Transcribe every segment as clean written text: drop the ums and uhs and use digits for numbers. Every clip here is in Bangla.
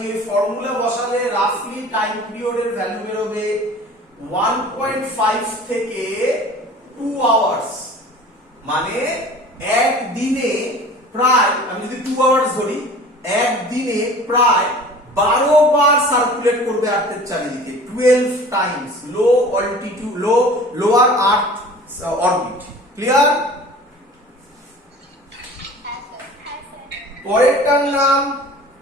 কি ওই ফর্মুলা বসালে রাফলি টাইম পিরিয়ডের ভ্যালু বেরোবে 1.5 থেকে 2 আওয়ার্স, মানে এক দিনে প্রায়, আমি যদি 2 আওয়ার্স ধরি, এক দিনে প্রায় 12 বার সার্কুলেট করবে আর্থের চারিদিকে, 12 টাইমস লো অল্টিটিউড লোয়ার আর্থ অরবিট। ক্লিয়ার? পরেরটার নাম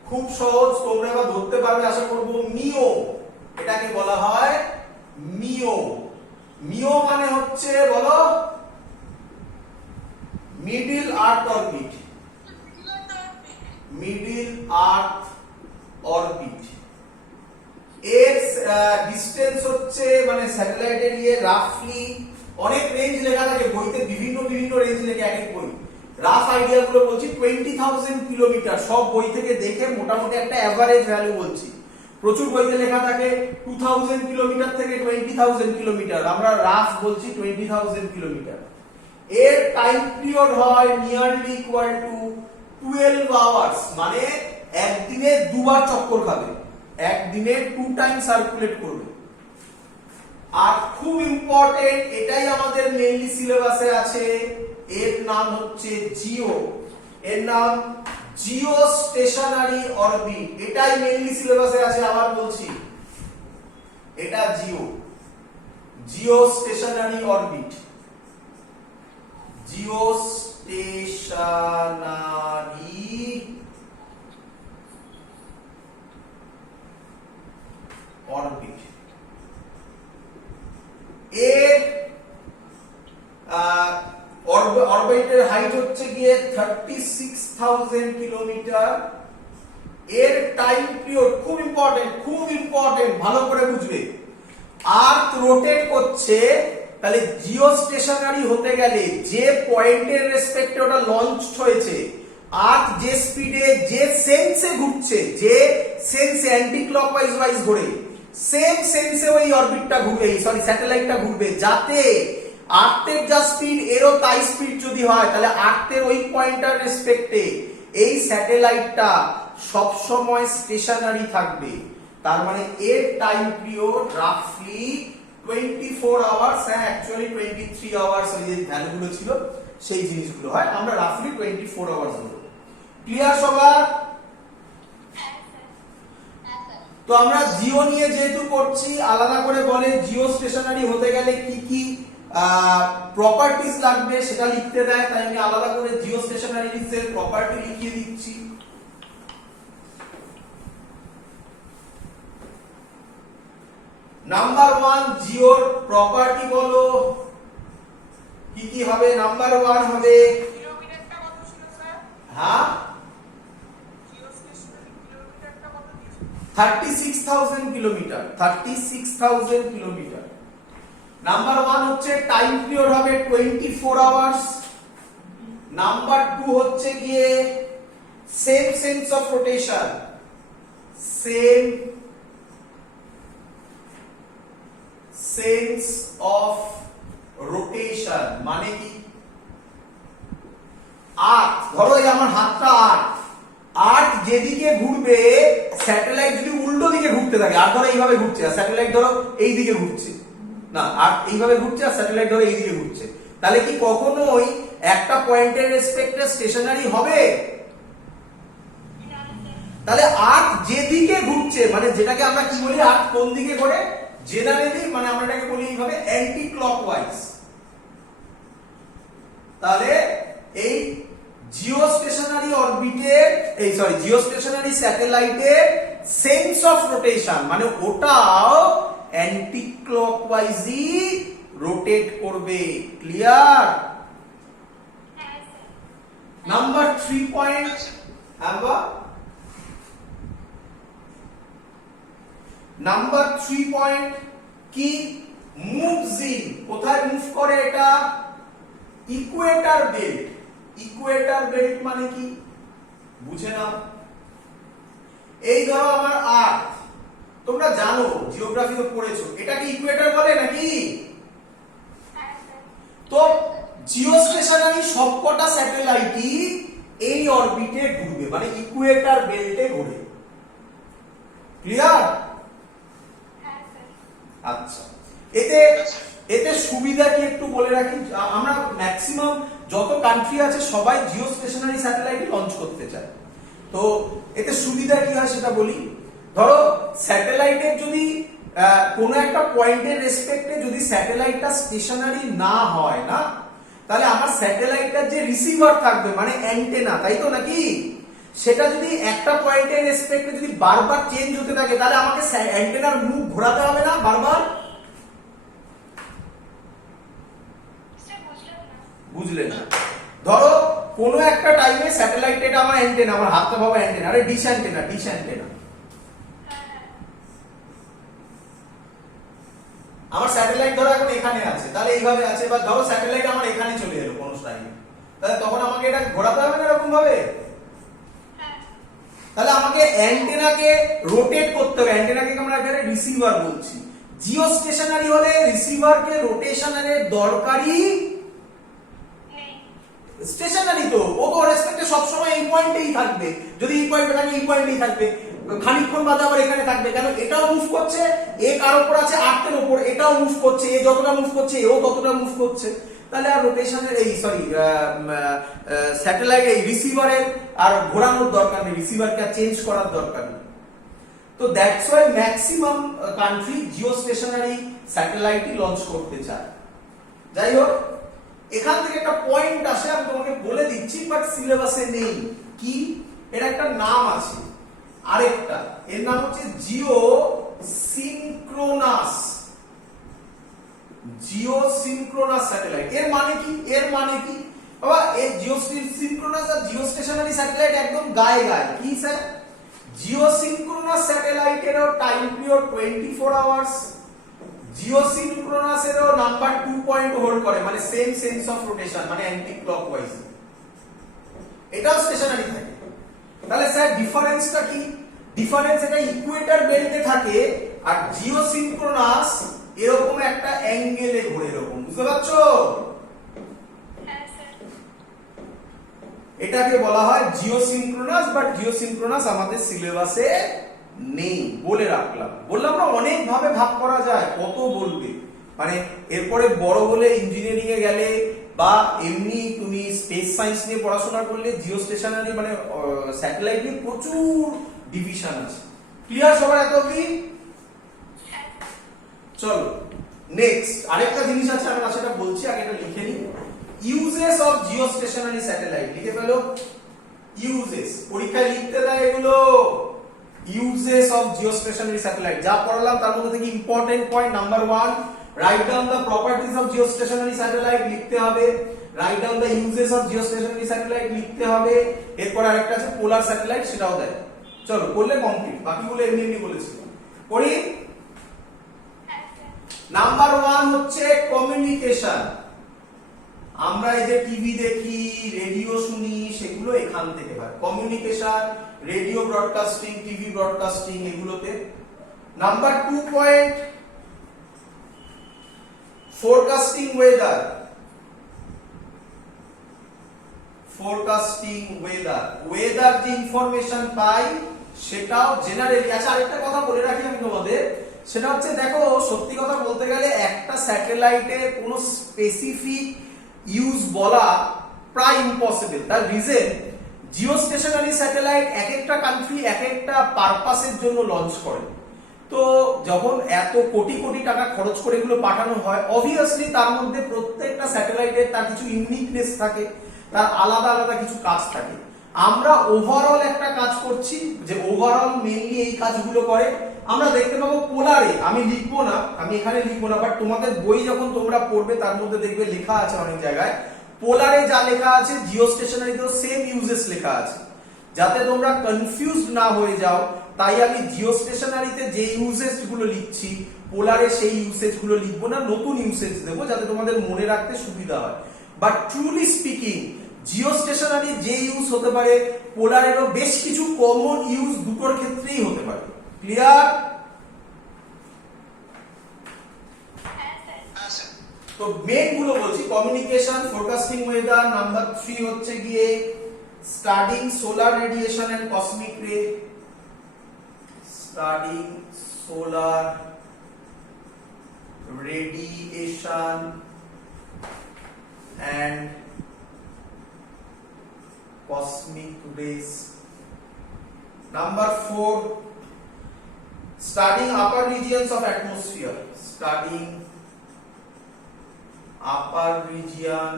খুব সহজ, তোমরা এবার ধরতে পারবে আশা করব, মিও। এটাকে বলা হয় মিও। মিও মানে হচ্ছে, বলো, মিডল আর্থ অরবিট। মিডল আর্থ অরবিট এর ডিসটেন্স হচ্ছে, মানে স্যাটেলাইটের রাফলি অনেক রেঞ্জ লেখা থাকে বইতে, বিভিন্ন বিভিন্ন রেঞ্জ লেখা এক এক বই। রাফ আইডিয়া গুলো বলছি, 20,000 কিলোমিটার, সব বই থেকে দেখে মোটামুটি একটা এভারেজ ভ্যালু বলছি। প্রচুর বইতে লেখা থাকে 2000 কিলোমিটার থেকে 20,000 কিলোমিটার, আমরা রাফ বলছি 20,000 কিলোমিটার। এর টাইম পিরিয়ড হয় নিয়ারলি ইকুয়াল টু 12 আওয়ার্স, মানে একদিনে দুবার চক্কর খাবে, একদিনে 2 টাইম সার্কুলেট করবে। আর খুব ইম্পর্টেন্ট, এটাই আমাদের মেইনলি সিলেবাসে আছে, এর নাম হচ্ছে জিও। এর নাম জিও স্টেশনারি অরবিট, এটাই মেইনলি সিলেবাসে আছে। আবার বলছি, এটা geo, geostationary orbit, geostationary orbit. এর অরবিটের হাইট হচ্ছে গিয়ে 36,000 কিলোমিটার। এর টাইম পিরিয়ড খুব ইম্পর্টেন্ট, খুব ইম্পর্টেন্ট, ভালো করে বুঝবে। আর্থ রোটেট করছে, তাহলে জিও স্টেশনারি হতে গেলে যে পয়েন্টের রেসপেক্টে ওটা লঞ্চ হয়েছে, আর্থ যে স্পিডে, যে সেন্সে ঘুরছে, যে সেন্সে অ্যান্টি ক্লকওয়াইজ ওয়াইজ ঘুরে, সেম সেন্সে ওই অরবিটটা ঘুরবে, সরি স্যাটেলাইটটা ঘুরবে, যাতে আর্থের যা স্পিড এরও তাই স্পিড যদি হয়, তাহলে আর্থের ওই পয়েন্টার রেসপেক্টে এই স্যাটেলাইটটা সব সময় স্টেশনারি থাকবে। তার মানে এর টাইম পিরিয়ড রাফলি 24 আওয়ার্স, হ্যাঁ অ্যাকচুয়ালি 23 আওয়ার্স, ওই যে ভ্যালুগুলো ছিল সেই জিনিসগুলো হয়, আমরা রাফলি 24 আওয়ার্স ধরব। ক্লিয়ার সবার? তো আমরা জিও নিয়ে যেহেতু করছি, আলাদা করে বলে জিও স্টেশনারি হতে গেলে কি কি প্রপার্টিজ লাগবে সেটা লিখতে দেয়, তাই আমি আলাদা করে জিও স্টেশনারি এর প্রপার্টি লিখিয়ে দিচ্ছি। নাম্বার 1 জিওর প্রপার্টি বলো কি কি হবে? নাম্বার 1 হবে, কিলোমিটারটা কত ছিল স্যার? হ্যাঁ জিও স্টেশনারি কিলোমিটারটা কত দিয়েছিল? 36,000 কিলোমিটার, 36,000 কিলোমিটার। নাম্বার 1 হচ্ছে টাইম পিরিয়ড হবে 24 আওয়ার্স। নাম্বার 2 হচ্ছে গিয়ে same sense of rotation, same sense of rotation মানে কি? আর্থ, ধরো এই আমার হাতটা আর্থ, আর্থ যেদিকে ঘুরবে, স্যাটেলাইট যদি উল্টো দিকে ঘুরতে থাকে, আর ধরো এইভাবে ঘুরছে আর স্যাটেলাইট ধরো এই দিকে ঘুরছে, না আর এইভাবে ঘুরছে আর স্যাটেলাইট ধরো এইদিকে ঘুরছে, তাহলে কি কখনোই একটা পয়েন্টের রেসপেক্টে স্টেশনারি হবে? তাহলে আর্থ যেদিকে ঘুরছে, মানে যেটাকে আমরা কি বলি, আর্থ কোন দিকে ঘোরে জেনারেলি, মানে আমরা এটাকে বলি এইভাবে অ্যান্টি ক্লকওয়াইজ। তাহলে এই জিও স্টেশনারি অরবিটের, এই সরি জিও স্টেশনারি স্যাটেলাইটের সেন্স অফ রোটেশন মানে ওটাও অ্যান্টি ক্লকওয়াইজই রোটেট করবে। Clear? Number 3 point, number 3 point কি? মুভস ইন, কোথায় মুভ করে এটা? Ecuador belt. ইকুয়েটর বেল্ট মানে কি বুঝে নাও। এই ধরো আমার আর্থ, তোমরা জানো জিওগ্রাফি তো পড়েছো, এটাকে ইকুয়েটর বলে নাকি? তো জিও স্টেশনারি সবকটা স্যাটেলাইটই এই অরবিটে ঘুরবে, মানে ইকুয়েটর বেল্টে ঘুরে। ক্লিয়ার? হ্যাঁ স্যার। আচ্ছা, এতে এতে সুবিধা কি একটু বলে রাখি। আমরা ম্যাক্সিমাম যত কান্ট্রি আছে সবাই জিও স্টেশনারি স্যাটেলাইট লঞ্চ করতে চায়। তো এতে সুবিধা কি হয় সেটা বলি। ধরো স্যাটেলাইটের যদি কোনো একটা পয়েন্টের রেসপেক্টে যদি স্যাটেলাইটটা স্টেশনারি না হয় না, তাহলে আমার স্যাটেলাইটটার যে রিসিভার থাকবে মানে অ্যান্টেনা, তাই তো নাকি, সেটা যদি একটা পয়েন্টের রেসপেক্টে যদি বারবার চেঞ্জ হতে থাকে তাহলে আমাকে অ্যান্টেনার মুখ ঘোরাতে হবে না বারবার? স্যার বুঝলাম না। বুঝলে না? ধরো কোনো একটা টাইমে স্যাটেলাইট, এটা আমার অ্যান্টেনা, আমার হাতে ভাবা অ্যান্টেনা, আরে ডিশ অ্যান্টেনা, ডিশ অ্যান্টেনা। হ্যাঁ হ্যাঁ। আমার স্যাটেলাইট ধরো এখন এখানে আছে, তাহলে এইভাবে আছে, বা ধরো স্যাটেলাইট আমার এখানে চলে এলো কোনো টাইমে, তাহলে তখন আমাকে এটা ঘোরাতে হবে না এরকম ভাবে? হ্যাঁ। তাহলে আমাকে অ্যান্টেনাকে রোটেট করতে হবে। অ্যান্টেনাকে আমরা এখানে রিসিভার বলছি। জিও স্টেশনারি হলে রিসিভারকে রোটেশনের দরকারই নেই। স্টেশনারি তো ও তো রেসপেক্টে সবসময় এই পয়েন্টেই থাকবে। যদি এই পয়েন্টে থাকে এই পয়েন্টেই থাকবে, খানিকক্ষণ বাদে আবার এখানে থাকবে। কেন? এটাও মুভ করছে, এ কার উপর আছে আর্থের উপর, এটাও মুভ করছে, এ যতটা মুভ করছে এও ততটা মুভ করছে। তাহলে আর রোটেশনের এই স্যাটেলাইট এই রিসিভারের আর ঘোরানোর দরকার নেই, রিসিভারকে আর চেঞ্জ করার দরকার নেই। তো that's why maximum country geo stationary স্যাটেলাইটই লঞ্চ করতে চায়। যাই হোক, এখান থেকে একটা পয়েন্ট আসে, আমি তোমাকে বলে দিচ্ছি, বাট সিলেবাসে নেই। কি? এর একটা নাম আছে, আরেকটা, এর নাম হচ্ছে geo synchronous. Geo synchronous satellite. এর মানে কি? এর মানে কি বাবা, এই জিও সিনক্রোনাস আর জিও স্টেশনারি স্যাটেলাইট একদম গায়ে গায়ে। কি স্যার? জিও সিনক্রোনাস স্যাটেলাইটেরও time period 24 hours, geo synchronous এরও নাম্বার 2 পয়েন্ট হোল্ড করে, মানে সেম সেন্স অফ রোটেশন, মানে অ্যান্টি ক্লকওয়াইজ। এটাও স্টেশনারি থাকে। তাহলে স্যার ডিফারেন্সটা কি? ডিফারেন্স, এটা ইকুয়েটর বেল্টে থাকে আর জিও সিনক্রোনাস এরকম একটা অ্যাঙ্গেলে ঘোরে এরকম, বুঝতে পারছো? হ্যাঁ স্যার। এটাকে বলা হয় Jio synchronous, but Jio synchronous আমাদের সিলেবাসে নেই, বলে রাখলাম। বললাম না অনেক ভাবে ভাগ করা যায়, কত বলবে। মানে এরপরে বড় বলে ইঞ্জিনিয়ারিং এ গেলে বা এমনি তুমি স্পেস সায়েন্স নিয়ে পড়াশোনা করলে জিও স্টেশনারি মানে স্যাটেলাইট নিয়ে প্রচুর ডিভিশন আছে। ক্লিয়ার সবার এত অবধি? চলো নেক্সট আরেকটা জিনিস আছে, আমরা সেটা বলছি, আগে এটা লিখে নিই। Uses of Jio stationery satellite, লিখে ফেলো। ইউজেস, পরীক্ষায় লিখতে দেয় এগুলো। Uses of Jio stationery satellite, যা পড়ালাম তার মধ্যে থেকে important point number 1, write down the properties of Jio stationery satellite লিখতে হবে। Write down the uses of Jio stationery satellite লিখতে হবে। এরপর আরেকটা আছে পোলার স্যাটেলাইট, সেটাও দেয়। চলো করলে কমপ্লিট, বাকিগুলো এমনি এমনি বলেছি। পড়ি। নাম্বার 1 হচ্ছে কমিউনিকেশন। আমরা এই যে টিভি দেখি, রেডিও শুনি, সেগুলো এখান থেকে হয়। Communication, radio broadcasting, TV broadcasting, এগুলোতে। Number 2 point, forecasting weather. Forecasting weather, weather যে ইনফরমেশন পাই সেটাও জেনারেলি। আচ্ছা আরেকটা কথা বলে রাখি আমি তোমাদের, সেটা হচ্ছে দেখো সত্যি কথা বলতে গেলে একটা স্যাটেলাইটের কোনো স্পেসিফিক ইউজ বলা প্রায় ইম্পসিবল। তার রিজন, জিও স্টেশনারি স্যাটেলাইট এক একটা কান্ট্রি এক একটা পারপাসের জন্য লঞ্চ করে। তো যখন এত কোটি কোটি টাকা খরচ করে এগুলো পাঠানো হয়, অবভিয়াসলি তার মধ্যে প্রত্যেকটা স্যাটেলাইটের তার কিছু ইউনিকনেস থাকে, তার আলাদা আলাদা কিছু কাজ থাকে। আমরা ওভারঅল একটা কাজ করছি, যে ওভারঅল মেইনলি এই কাজগুলো করে। আমরা দেখতে পাবো পোলারে, আমি লিখবো না, আমি এখানে লিখবো না, বাট তোমাদের বই যখন তোমরা পড়বে তার মধ্যে দেখবে লেখা আছে অনেক জায়গায়, পোলারে যা লেখা আছে জিও স্টেশনারিতেও সেম ইউজেস লেখা আছে। যাতে তোমরা কনফিউজড না হয়ে যাও, তাই আমি জিও স্টেশনারিতে যে ইউজেস গুলো লিখছি পোলারে সেই ইউসেজ গুলো লিখবো না, নতুন ইউসেজ দেবো যাতে তোমাদের মনে রাখতে সুবিধা হয়। But truly speaking geostationary যে ইউজ হতে পারে, পোলারেরও বেশ কিছু কমন ইউজ দুটোর ক্ষেত্রেই হতে পারে। ক্লিয়ার? তো মেন গুলো বলছি, কমিউনিকেশন, ফোরকাস্টিং ওয়েদার। নাম্বার 3 হচ্ছে গিয়ে studying solar radiation and cosmic ray. studying solar radiation and cosmic rays. Number 4, studying upper regions of atmosphere. Studying upper region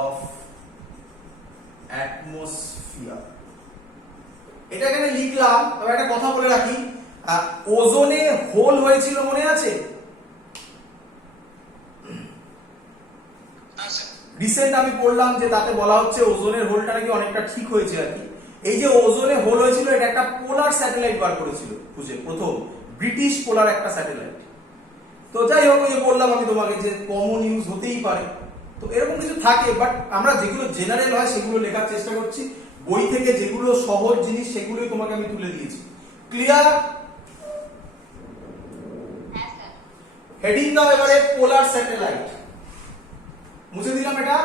of atmosphere. এটা এখানে লিখলাম, তবে একটা কথা বলে রাখি, ওজোনে হোল হয়েছিল মনে আছে? রিসেন্ট আমি পড়লাম যে তাতে বলা হচ্ছে ওজোনের হোলটা নাকি অনেকটা ঠিক হয়েছে আর কি। এই যে ওজোনে হোল হয়েছিল, এটা একটা পোলার স্যাটেলাইট বার করেছিল খুঁজে, প্রথম ব্রিটিশ পোলার একটা স্যাটেলাইট। তো যাই হোক, ওই যে বললাম আমি তোমাকে যে কমন ইউজ হতেই পারে, তো এরকম কিছু থাকে, বাট আমরা যেগুলো জেনারেল হয় সেগুলো লেখার চেষ্টা করছি। বই থেকে যেগুলো সহজ জিনিস সেগুলোই তোমাকে আমি তুলে দিয়েছি। ক্লিয়ার? হেডিং দাও এবারে পোলার স্যাটেলাইট। মুছে দিলাম এটা।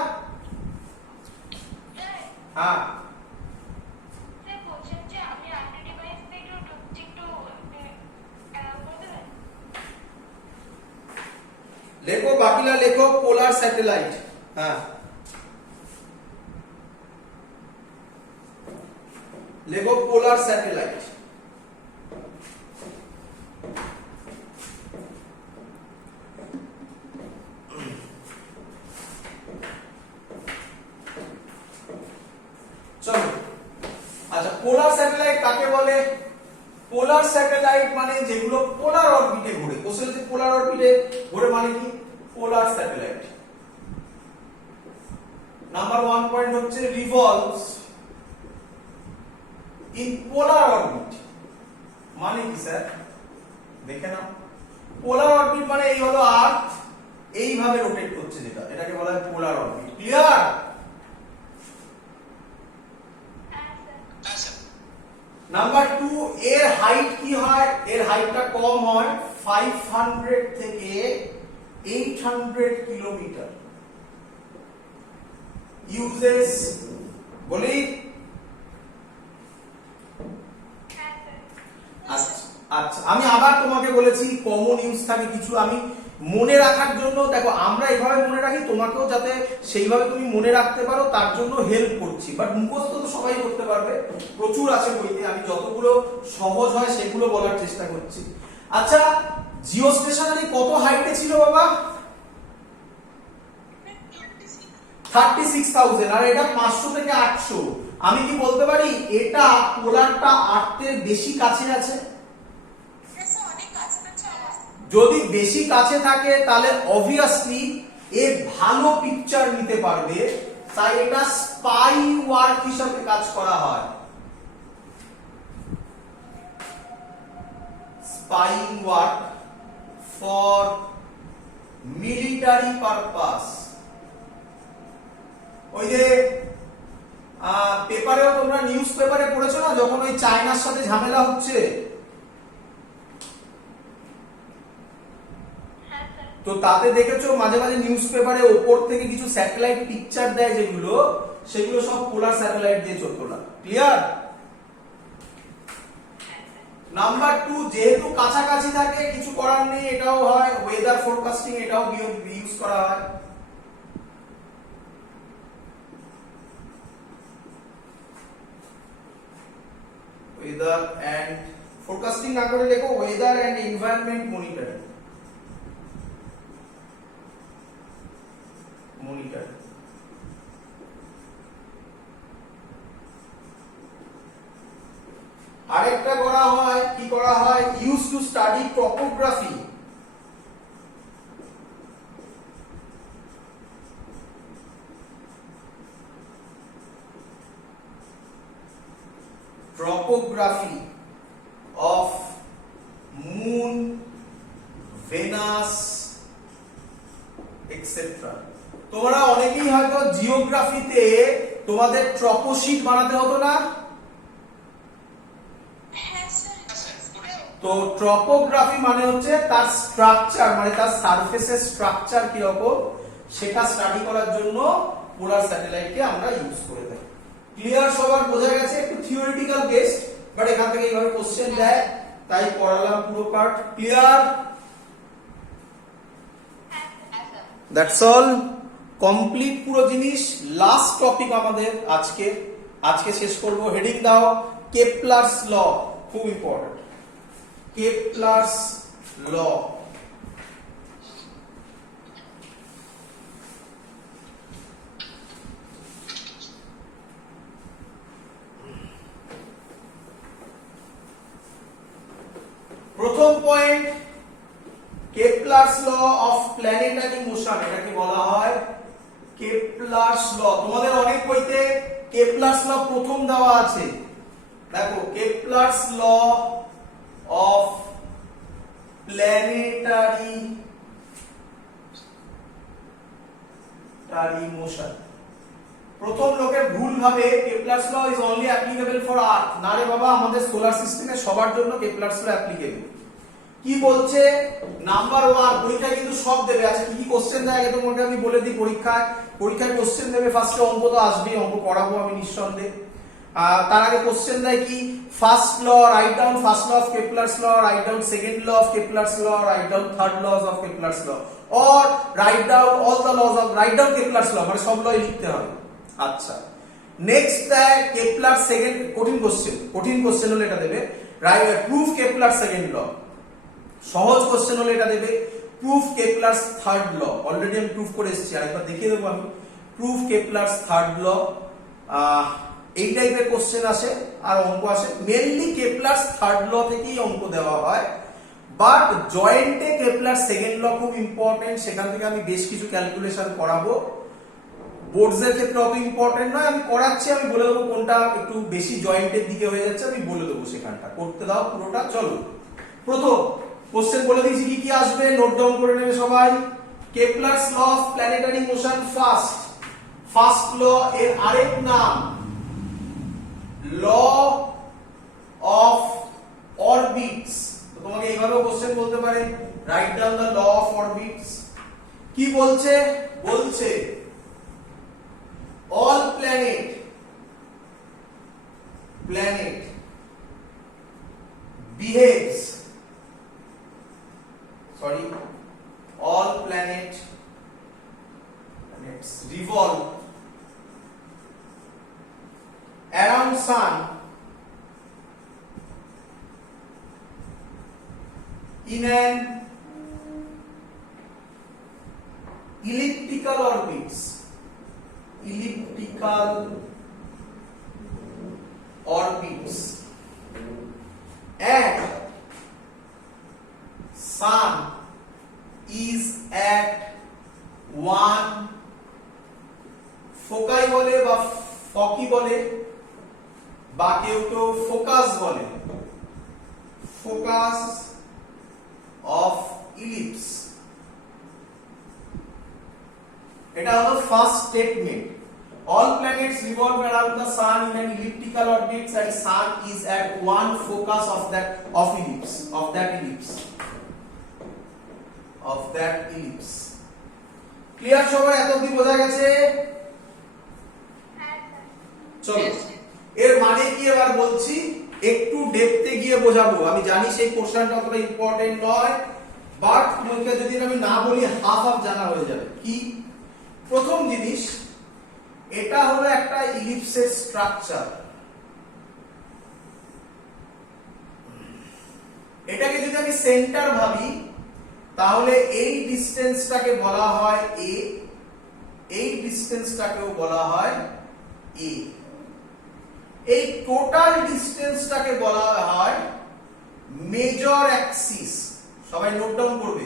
হ্যাঁ, স্যার বলছেন যে আমি আন্ডার ডিভাইস থেকে ঢুকছি, একটু বলে দেবেন? লেখো বাকিলা, লেখো পোলার স্যাটেলাইট। হ্যাঁ, লেখো পোলার স্যাটেলাইট। চলো, আচ্ছা, পোলার স্যাটেলাইট কাকে বলে? পোলার স্যাটেলাইট মানে যেগুলো পোলার অরবিটে ঘোরে। কোশ্চেন যে পোলার অরবিটে ঘোরে মানে কি? Polar satellite. নাম্বার 1 পয়েন্ট হচ্ছে রিভলভস ইন পোলার অরবিট। মানে কি স্যার? দেখে নাও, পোলার অরবিট মানে এই হলো আর্থ, এইভাবে রোটেট করছে যেটা, এটাকে বলা হয় পোলার অরবিট। ক্লিয়ার? নাম্বার 2, এর হাইট কি হয়? এর হাইটটা কম হয় 500 থেকে 800 কিলোমিটার। ইউজেস বলি? আচ্ছা, আমি আবার তোমাকে বলেছি কমন ইউজ থাকে কিছু, আমি মনে রাখার জন্য, দেখো আমরা এইভাবে মনে রাখি, তোমাকেও যাতে সেইভাবে তুমি মনে রাখতে পারো তার জন্য হেল্প করছি। বাট মুখস্থ তো সবাই করতে পারবে, প্রচুর আছে বইতে, আমি যতগুলো সহজ হয় সেগুলো বলার চেষ্টা করছি। আচ্ছা, জিও স্টেশনারি কত হাইটে ছিল বাবা? 36,000, আর এটা 500 থেকে 800। আমি কি বলতে পারি এটা পোলারটা আর্থের বেশি কাছে আছে? যদি বেশি কাছে থাকে তাহলে অবভিয়াসলি এ ভালো পিকচার নিতে পারবে, তাই এটা স্পাই ওয়ার্ক হিসেবে কাজ করা হয়। Spying work for military purpose. ওই যে পেপারেও তোমরা নিউজ পেপারে পড়েছো না, যখন ওই চায়নার সাথে ঝামেলা হচ্ছে, তো তাতে দেখেছো মাঝে মাঝে নিউজ পেপারে ওপর থেকে কিছু স্যাটেলাইট পিকচার দেয়, যেগুলো সেগুলো সব পোলার স্যাটেলাইট দিয়ে চলতো। ক্লিয়ার? নাম্বার 2, যেহেতু কাছাকাছি থাকে কিছু করার নেই, এটাও হয় ওয়েদার ফোরকাস্টিং, এটাও ইউজ করা হয়। ওয়েদার এন্ড ফোরকাস্টিং না করে লেখো ওয়েদার এন্ড এনভায়রনমেন্ট মনিটরিং। আরেকটা করা হয়, কি করা হয়? Use to study topography. Topography of moon, Venus, etc. তোমরা অনেকেই হয়তো জিওগ্রাফিতে তোমাদের ট্রপোশিট বানাতে হতো না? তো ট্রপোগ্রাফি মানে হচ্ছে তার স্ট্রাকচার, মানে তার সারফেসের স্ট্রাকচার কি রকম সেটা স্টাডি করার জন্য পোলার স্যাটেলাইটকে আমরা ইউজ করে থাকি। ক্লিয়ার? সবার বোঝা গেছে? একটু থিওরিটিক্যাল বেসড, বাট এখান থেকে এইভাবে কোশ্চেন দেয়, তাই পড়ালাম পুরো part. Clear? That's all, complete পুরো জিনিস। লাস্ট টপিক আমাদের আজকে শেষ করব। হেডিং দাও কেপলারস ল, খুব ইম্পর্টেন্ট। Kepler's law. প্রথম point, Kepler's law of planetary motion, এটাকে বলা হয় কেপলারস ল। তোমাদের অনেক বইতে কেপলারস ল প্রথম দেওয়া আছে, দেখো Kepler's law of planetary motion. প্রথম লোকের ভুল ভাবে Kepler's law is only applicable for earth. না রে বাবা, আমাদের সোলার সিস্টেমে সবার জন্য কেপলারস ল অ্যাপ্লিকেবল। কি বলছে? নাম্বার 1, পরীক্ষায় কিন্তু সব দেবে। আচ্ছা কি কি কোশ্চেন দেয় আগে তোমাকে আমি বলে দিই। পরীক্ষায় কোশ্চেন দেবে, ফার্স্টে অঙ্ক তো আসবেই, অঙ্ক করাবো আমি নিঃসন্দেহে। তার আগে কোশ্চেন দেয় কি, first law write down first law of Kepler's law, write down second law of Kepler's law, write down third laws of Kepler's law, or write down all the laws of, write down Kepler's law, মানে সব লই লিখতে হবে। আচ্ছা, নেক্সট দেয় কেপলার সেকেন্ড, কঠিন কোশ্চেন হলে এটা দেবে write proof Kepler second law. সহজ কোশ্চেন হলে এটা দেবে proof Kepler's third law. Already আমি প্রুফ করে এসেছি, আরেকবার দেখিয়ে দেবো আমি। প্রুফ কেপলারস থার্ড ল, এই টাইপের কোশ্চেন আসে আর অঙ্ক আসে। মেইনলি কেপলারস থার্ড ল থেকেই অঙ্ক দেওয়া হয়, বাট জয়েন্টে কেপলার সেকেন্ড ল খুব ইম্পর্টেন্ট, সেখান থেকে আমি বেশ কিছু ক্যালকুলেশন করাবো। বোর্ডস এর ক্ষেত্রে অত ইম্পর্টেন্ট নয়, আমি করাচ্ছি, আমি বলে দেবো কোনটা একটু বেশি জয়েন্টের দিকে হয়ে যাচ্ছে, আমি বলে দেবো সেখানটা। করতে দাও পুরোটা। চলো, প্রথম কোশ্চেন বলে দিয়েছি কি কি আসবে, নোট ডাউন করে নেবে সবাই। Kepler's law of planetary motion first law এর আরেক নাম ল অফ অরবিটস। তো তোমাকে এইভাবেও কোশ্চেন বলতে পারে, write down the law of orbits. কি বলছে? বলছে all planet behaves, all planets revolve around sun in an elliptical orbits, and sun is at one foci বলে বা ফকি বলে বা কেউ কেউ ফোকাস বলে, ফোকাস অফ ইলিপস। এটা হলো first statement. All planets revolve around the sun in an elliptical orbit and sun is at one focus of that ellipse. Clear সবাই? এত অবধি বোঝা গেছে? চলো, এর মানে কি এবার বলছি, একটু ডেপথে গিয়ে বোঝাবো। আমি জানি সেই কোশ্চেনটা অতটা ইম্পর্টেন্ট নয়, বাট তোমাকে যদি আমি না বলি হাফ জানা হয়ে যাবে। কি? প্রথম জিনিস, এটা হলো একটা ইলিপসের স্ট্রাকচার। এটাকে যদি আমি সেন্টার ভাবি, তাহলে এই ডিসটেন্সটাকে বলা হয় এ, এই ডিসটেন্সটাকেও বলা হয় এ, এই টোটাল ডিসটেন্সটাকে বলা হয় মেজর অ্যাক্সিস। সবাই নোট ডাউন করবে।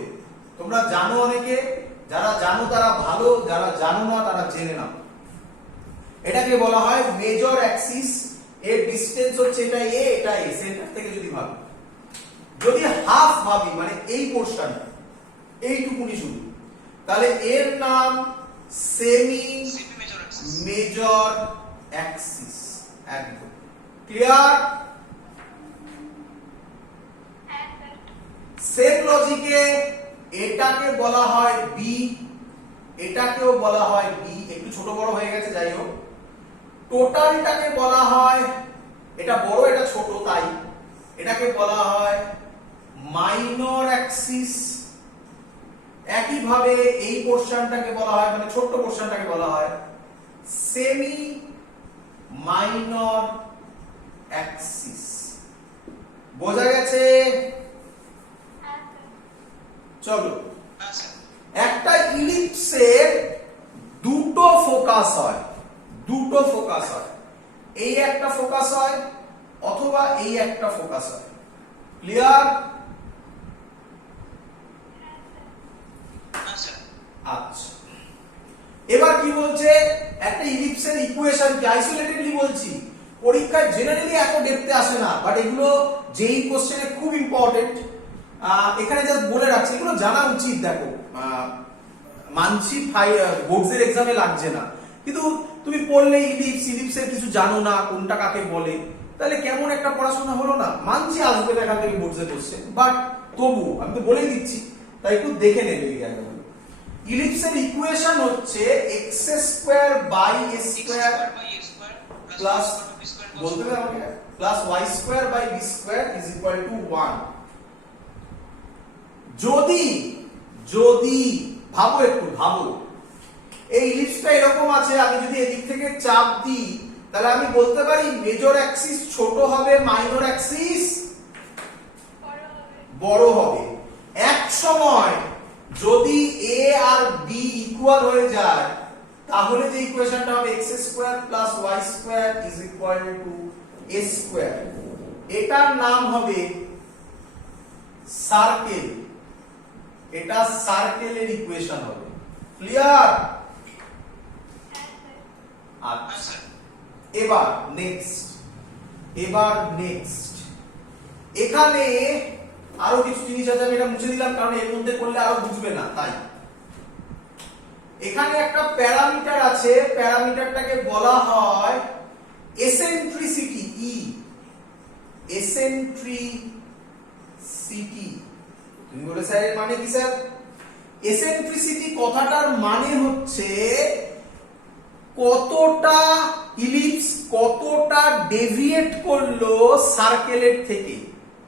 তোমরা জানো অনেকে, যারা জানো তারা ভালো, যারা জানো না তারা জেনে নাও। এটাকে বলা হয় মেজর অ্যাক্সিস। এর ডিসটেন্স হচ্ছে এটা এ, এটা এ। সেন্টার থেকে যদি ভাবি, যদি হাফ ভাবি, মানে এই পোরশনটা এইটুকুনি শুধু, তাহলে এর নাম সেমি মেজর অ্যাক্সিস। একদম ক্লিয়ার? সেম লজিকে এটাকে বলা হয় বি, এটাকেও বলা হয় বি। একটু ছোট বড় হয়ে গেছে, যাই হোক। টোটালটাকে বলা হয় এটা বড় এটা ছোট, তাই এটাকে বলা হয় মাইনর অ্যাক্সিস। একইভাবে এই পোরশনটাকে বলা হয়, মানে ছোট্ট পোরশনটাকে বলা হয় সেমি মাইনর অ্যাক্সিস। বোঝা গেছে? হ্যাঁ স্যার। চলো, একটা ইলিপসের দুটো ফোকাস হয়, দুটো ফোকাস হয়, এই একটা ফোকাস হয় অথবা এই একটা ফোকাস হয়। ক্লিয়ার? আচ্ছা, এবার কি বলছে, একটা ইলিপসের ইকুয়েশন কি, আইসোলেটেডলি বলছি, পরীক্ষায় জেনারেলি এত ডেপথে আসে না, বাট এগুলো যেই কোশ্চেনে খুব ইম্পর্টেন্ট। এখানে জাস্ট বলে রাখছি, এগুলো জানা উচিত। দেখো, মানছি বোর্ডসের এক্সামে লাগছে না, কিন্তু তুমি পড়লে ইলিপসের কিছু জানো না, কোনটা কাকে বলে, তাহলে কেমন একটা পড়াশোনা হলো না। মানছি আসবে না এখান থেকে বোর্ডসের কোশ্চেন, বাট তবু আমি তো বলেই দিচ্ছি, তাই একটু দেখে নেবে এই জায়গাগুলো। ইলিপসের ইকুয়েশন হচ্ছে x square by a square plus, বলতে হবে আমাকে, plus y square by b square is equal to 1। যদি যদি ভাবো, একটু ভাবো, এই ইলিপসটা এরকম আছে, আমি যদি এদিক থেকে চাপ দিই, তাহলে আমি বলতে পারি মেজর অ্যাক্সিস ছোট হবে, মাইনর অ্যাক্সিস বড় হবে। এক সময় যদি a আর b ইকুয়াল হয়ে যায়, তাহলে যে ইকুয়েশনটা হবে x square plus y square is equal two a square, এটার নাম হবে সার্কেল। এটা সার্কেলের ইকুয়েশন হবে। ক্লিয়ার? আচ্ছা, এবার নেক্সট, এখানে আরো কিছু জিনিস আছে, আমি এটা মুছে দিলাম কারণ এর মধ্যে করলে আরো বুঝবে না, তাই। এখানে একটা প্যারামিটার আছে, প্যারামিটারটাকে বলা হয় এসেন্ট্রিসিটি, এসেন্ট্রিসিটি। তুমি বলে স্যার এর মানে কি স্যার? এসেন্ট্রিসিটি কথাটার মানে হচ্ছে কতটা ইলিপস কতটা ডেভিয়েট করলো সার্কেলের থেকে।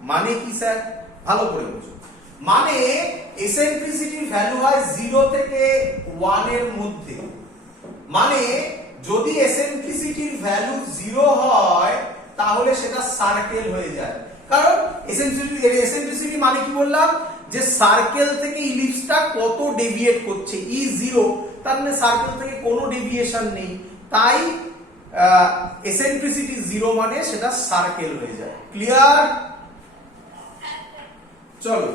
মানে কি স্যার? ভালো করে বুঝো। মানে এসেন্ট্রিসিটির ভ্যালু হয় 0 থেকে 1 এর মধ্যে। মানে যদি এসেন্ট্রিসিটির ভ্যালু 0 হয়, তাহলে সেটা সার্কেল হয়ে যায়। কারণ এসেন্ট্রিসিটি মানে কি বললাম, যে সার্কেল থেকে ইলিপসটা কত ডেভিয়েট করছে, ই 0, তার মানে সার্কেল থেকে কোনো ডেভিয়েশন নেই, তাই এসেন্ট্রিসিটি 0 মানে সেটা সার্কেল হয়ে যায়। ক্লিয়ার? চলো,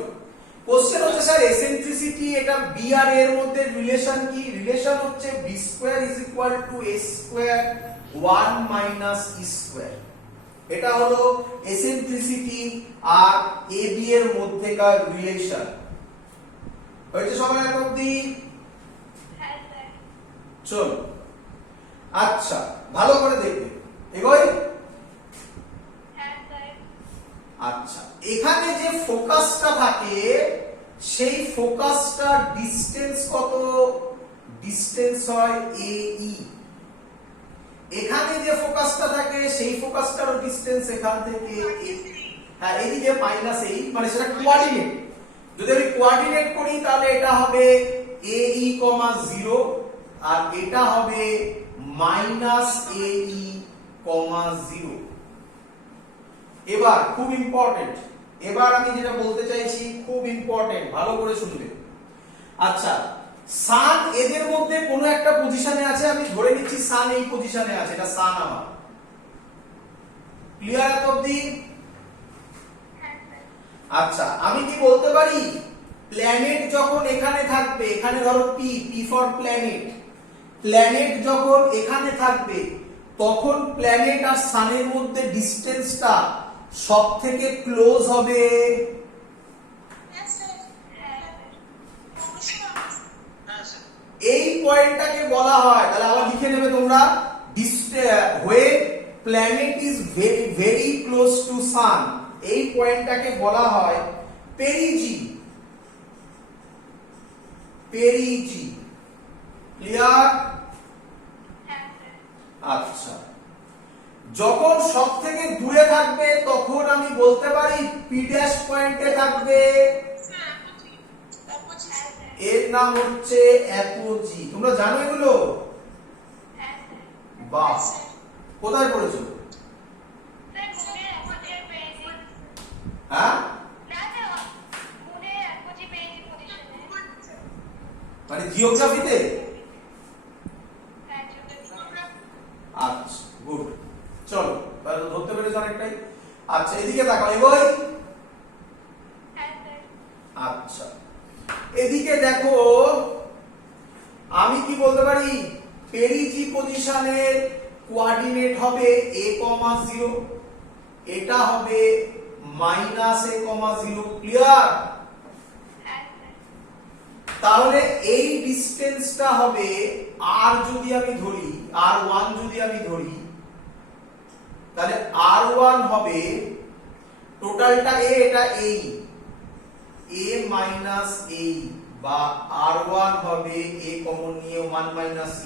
কোশ্চেন হচ্ছে স্যার এসেন্ট্রিসিটি, এটা বি আর এর মধ্যে রিলেশন কি? রিলেশন হচ্ছে b square is equal to a square 1 minus e square. এটা হলো এসেন্ট্রিসিটি আর এ বি এর মধ্যেকার রিলেশন। হয়েছে সবাই এত অবধি? চলো, আচ্ছা, ভালো করে দেখবে, এগোই। আচ্ছা, এখানে যে ফোকাসটা থাকে, সেই ফোকাসটা ডিসটেন্স কত? ডিসটেন্স হয় AE। এখানে যে ফোকাসটা থাকে, সেই ফোকাসটারও ডিসটেন্স এখান থেকে, হ্যাঁ, এদিকে -8, মানে সেটা কোঅর্ডিনেট। যদি আমি কোঅর্ডিনেট করি, তাহলে এটা হবে AE, 0, আর এটা হবে -AE, 0। এবার খুব ইম্পর্টেন্ট, এবার আমি যেটা বলতে চাইছি খুব ইম্পর্টেন্ট, ভালো করে শুনবে। আচ্ছা, সান এদের মধ্যে কোনো একটা পজিশনে আছে, আমি ধরে নিচ্ছি সান এই পজিশনে আছে, এটা সান আমার। ক্লিয়ার এত অবধি? আচ্ছা, আমি কি বলতে পারি প্ল্যানেট যখন এখানে থাকবে, এখানে ধরো পি ফর প্ল্যানেট, প্ল্যানেট যখন এখানে থাকবে, তখন প্ল্যানেট আর সানের মধ্যে ডিসটেন্সটা সব থেকে ক্লোজ হবে এই পয়েন্টটাকে বলা হয়। তাহলে আবার লিখে নেবে তোমরা, when planet is very very close to sun, এই পয়েন্টটাকে বলা হয় পেরিজি। ক্লিয়ার? আচ্ছা, যখন সব থেকে দূরে থাকবে তখন আমি বলতে পারি পি ড্যাশ পয়েন্টে থাকবে, এর নাম হচ্ছে অ্যাপোজি। তোমরা জানো এগুলো? বাহ, কোথায় পড়েছো? হ্যাঁ, মানে জিওগ্রাফিতে? আচ্ছা, গুড, চলো তাহলে ধরতে পেরেছো অনেকটাই। আচ্ছা, এদিকে তাকাও, এগোই। আচ্ছা, এদিকে দেখো, আমি কি বলতে পারি? পেরিজি পজিশনের কোঅর্ডিনেট হবে a,0, এটা হবে -a,0। ক্লিয়ার? তাহলে এই ডিসটেন্সটা হবে r যদি আমি ধরি, r1 যদি আমি ধরি, তাহলে r1 হবে টোটালটা a, এটা এই a মাইনাস এই, বা r1 হবে a কমন নিয়ে 1 -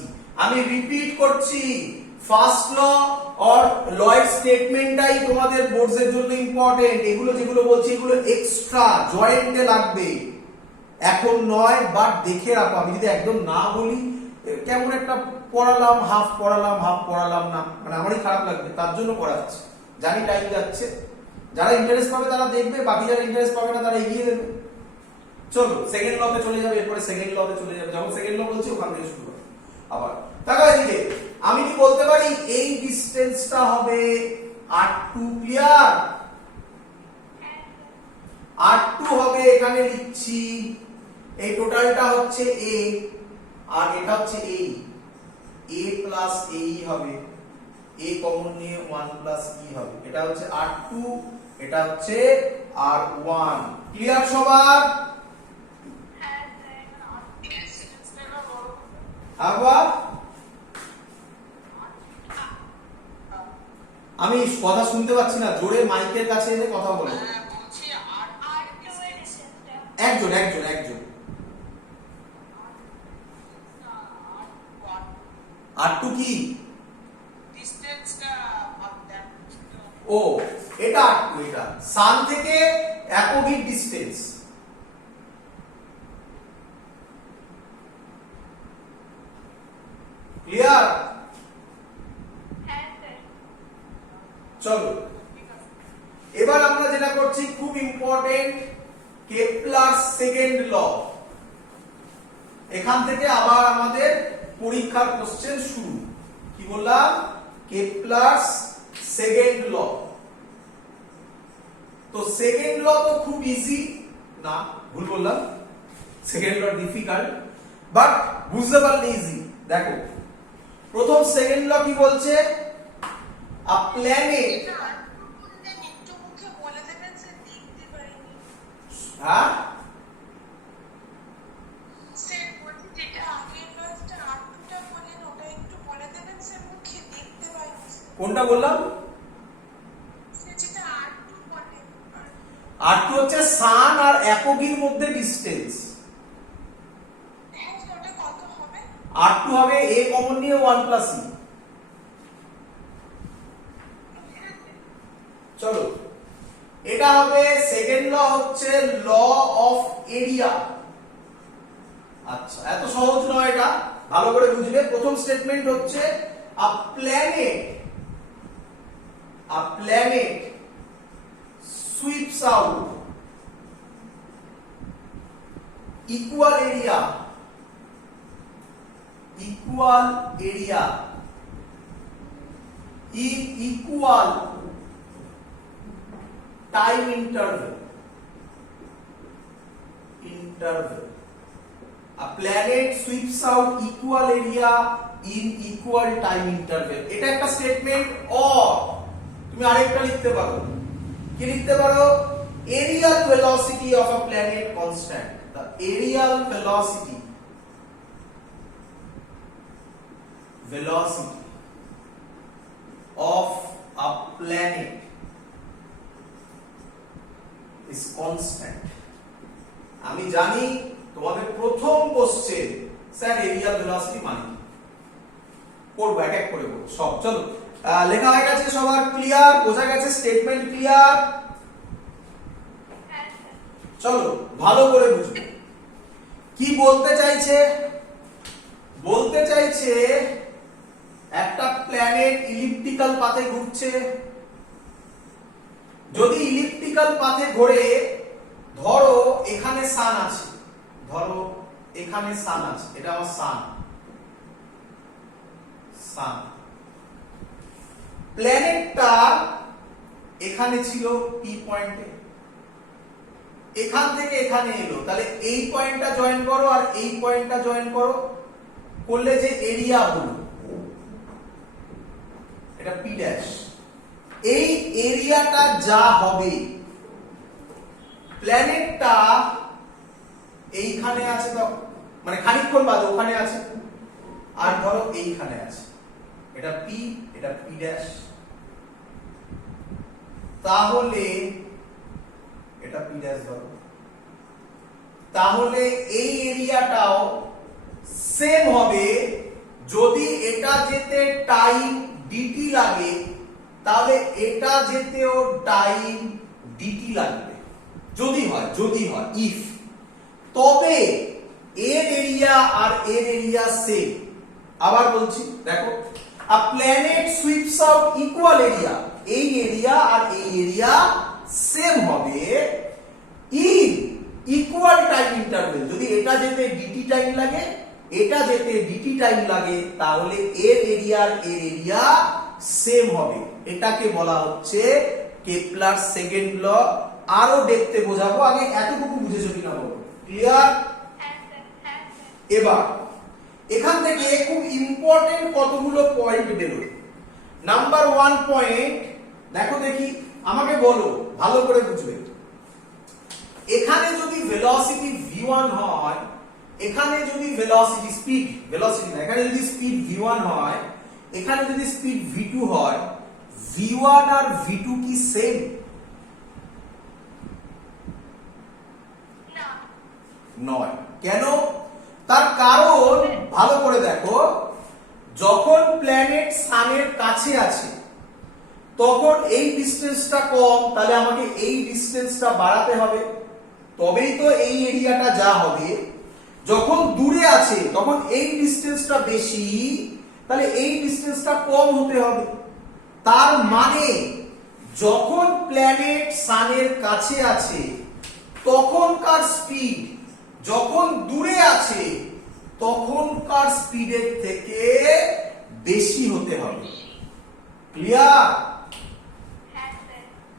e। আমি রিপিট করছি, ফার্স্ট ল অর লয়েড স্টেটমেন্টটাই তোমাদের বোর্ডসের জন্য ইম্পর্টেন্ট। এগুলো যেগুলো বলছি এগুলো এক্সট্রা জয়েন্টে লাগবে, এখন নয়, বাট দেখে রাখো। আমি যদি একদম না বলি, কেমন একটা পড়ালাম হাফ পড়ালাম হাফ পড়ালাম না, মানে আমারই খারাপ লাগবে, তার জন্য পড়াচ্ছি। জানি টাইম যাচ্ছে, যারা ইন্টারেস্ট পাবে তারা দেখবে, বাকি যারা ইন্টারেস্ট পাবে না তারা এগিয়ে দেবে। চলো সেকেন্ড লতে চলে যাবে, এরপরে সেকেন্ড লতে চলে যাবে। যখন সেকেন্ড ল বলছি ওখান থেকে শুরু হবে আবার। দেখো এদিকে আমি কি বলতে পারি? এই ডিসটেন্সটা হবে r2। ক্লিয়ার? r2 হবে, এখানে লিখছি, এই টোটালটা হচ্ছে a, আর এটা হচ্ছে a প্লাস a হবে, a কমন নিয়ে 1 প্লাস e হবে। এটা হচ্ছে r2, এটা হচ্ছে r1। ক্লিয়ার সবার? আবার আমি কথা শুনতে পাচ্ছি না, জোরে মাইকের কাছে এনে কথা বলো। একজন একজন একজন। r2 কি? ও, এটা r2, এটা সান থেকে অ্যাপোগির ডিসটেন্স। ক্লিয়ার? চলো এবার আমরা যেটা করছি খুব ইম্পর্টেন্ট, কেপলার সেকেন্ড ল। এখান থেকে আবার আমাদের পরীক্ষার কোশ্চেন শুরু। কি বললাম? Kepler second law. তো সেকেন্ড ল তো খুব ইজি না, ভুল বললাম, সেকেন্ড ল ডিফিকাল্ট, বাট বুঝতে পারলে ইজি। দেখো প্রথম সেকেন্ড ল কি বলছে? আ প্ল্যানেট, হ্যাঁ কোনটা বললাম? r2 হচ্ছে সান আর অ্যাপোগির মধ্যে ডিসটেন্স। r2 হবে a কমন নিয়ে 1 প্লাস e। চলো এটা হবে সেকেন্ড ল, হচ্ছে ল অফ এরিয়া। আচ্ছা, এত সহজ নয় এটা, ভালো করে বুঝবে। প্রথম স্টেটমেন্ট হচ্ছে আ planet sweeps out equal area in equal time interval. A planet sweeps out equal area in equal time interval. এটা একটা স্টেটমেন্ট। অর তুমি আরেকটা লিখতে পারো, কি লিখতে পারো? aerial velocity of a planet constant. The aerial velocity of a planet is constant. আমি জানি তোমাদের প্রথম কোশ্চেন, স্যার এরিয়াল ভেলোসিটি মানে পড়বো, এক এক করে পড়বো সব। চলো লেখা হয়ে গেছে সবার? ক্লিয়ার? বোঝা গেছে? Statement clear? হ্যাঁ স্যার। চলো ভালো করে বুঝবো কি বলতে চাইছে। বলতে চাইছে একটা প্ল্যানেট ইলিপ্টিক্যাল পাথে ঘুরছে। যদি ইলিপ্টিক্যাল পাথে ঘোরে, ধরো এখানে সান আছে, ধরো এখানে সান আছে, এটা আমার সান। সান প্ল্যানেটটা এখানে ছিল পি পয়েন্টে, এখান থেকে এখানে এলো, তাহলে এই পয়েন্টটা জয়েন করো আর এই পয়েন্টটা জয়েন করো, করলে যে এরিয়া হলো এটা পি ড্যাশ। এই এরিয়াটা যা হবে, প্ল্যানেটটা এইখানে আছে, তো মানে খানিকক্ষণ বাদে ওখানে আছে, আর ধরো এইখানে আছে, এটা পি, এটা পি ড্যাশ, তাহলে এটা পি ড্যাশ ধরো, তাহলে এই এরিয়াটাও সেম হবে। যদি এটা যেতে টাইম ডিটি লাগে, তাহলে এটা যেতেও টাইম ডিটি লাগবে, যদি হয় ইফ, তবে এর এরিয়া আর এর এরিয়া সেম। আবার বলছি দেখো, আ planet sweeps out equal area, এই এরিয়া আর এই এরিয়া সেম হবে ইন ইকুয়াল টাইম ইন্টারভেল। যদি এটা যেতে ডিটি টাইম লাগে, এটা যেতে ডিটি টাইম লাগে, তাহলে এর এরিয়া আর এর এরিয়া সেম হবে। এটাকে বলা হচ্ছে কেপলার সেকেন্ড ল। আরো দেখতে বোঝাবো, আগে এতটুকু বুঝেছো কিনা বলো? ক্লিয়ার? হ্যাঁ স্যার। হ্যাঁ স্যার। এবার এখান থেকে খুব ইম্পর্টেন্ট কতগুলো পয়েন্ট বেরোয়। নাম্বার 1 পয়েন্ট দেখো, দেখি আমাকে বলো, ভালো করে বুঝবে। এখানে যদি ভেলোসিটি v1 হয়, এখানে যদি ভেলোসিটি স্পিড, ভেলোসিটি না, এখানে যদি স্পিড v1 হয়, এখানে যদি স্পিড v2 হয়, v1 আর v2 কি সেম? না। নয়। কেন? তার কারণ ভালো করে দেখো, যখন প্ল্যানেট সানের কাছে আছে তখন এই ডিসটেন্সটা কম, তাহলে আমাকে এই ডিসটেন্সটা বাড়াতে হবে, তবেই তো এই এরিয়াটা যা হবে। যখন দূরে আছে তখন এই ডিসটেন্সটা বেশি, তাহলে এই ডিসটেন্সটা কম হতে হবে। তার মানে যখন প্ল্যানেট সানের কাছে আছে তখনকার স্পিড, যখন দূরে আছে তখনকার স্পিডের থেকে বেশি হতে হবে। ক্লিয়ার?